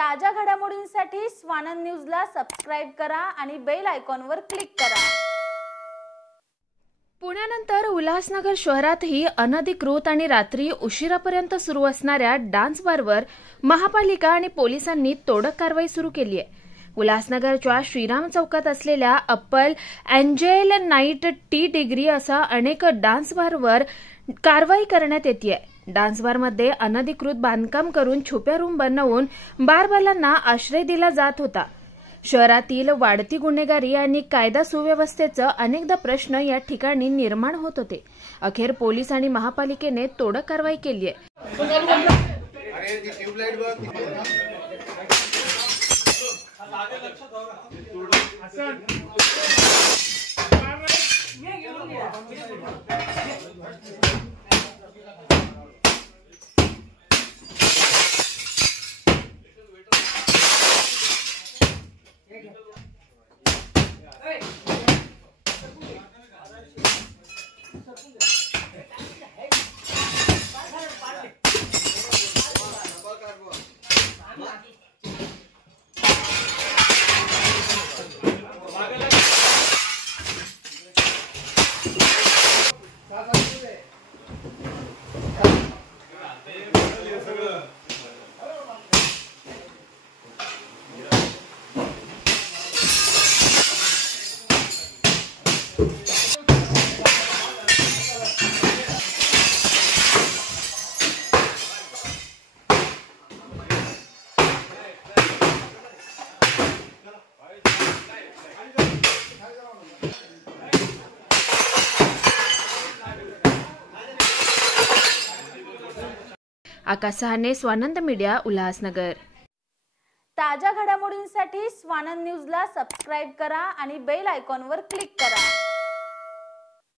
ताज्या घडामोडींसाठी स्वानंद न्यूजला सबस्क्राइब करा आणि बेल आयकॉनवर क्लिक करा। पुण्यानंतर उल्हासनगर शहरातही अनधिकृत आणि रात्री उशिरापर्यंत सुरू असणाऱ्या डान्स बारवर महापालिका आणि पोलिसांनी तोडक कारवाई सुरू केली आहे। उल्हासनगरच्या श्रीराम चौकात असलेल्या apple angel night T degree असा अनेक डान्स बारवर कारवाई करण्यात येते। डान्स बारमध्ये अनधिकृत बांधकाम करून छुप्या रूम बनवून बारवाल्यांना आश्रय दिला जात होता। शहरातील वाढती गुन्हेगारी आणि कायदा सुव्यवस्थेचा अनेकदा प्रश्न या ठिकाणी निर्माण होत होते। अखेर पोलीस आणि महापालिकेने तोडक कारवाई केली आहे। आकाश सहाने, स्वानंद मीडिया, उल्हासनगर। ताज्या घडामोडींसाठी स्वानंद न्यूजला सबस्क्राइब करा आणि बेल आयकॉनवर क्लिक करा।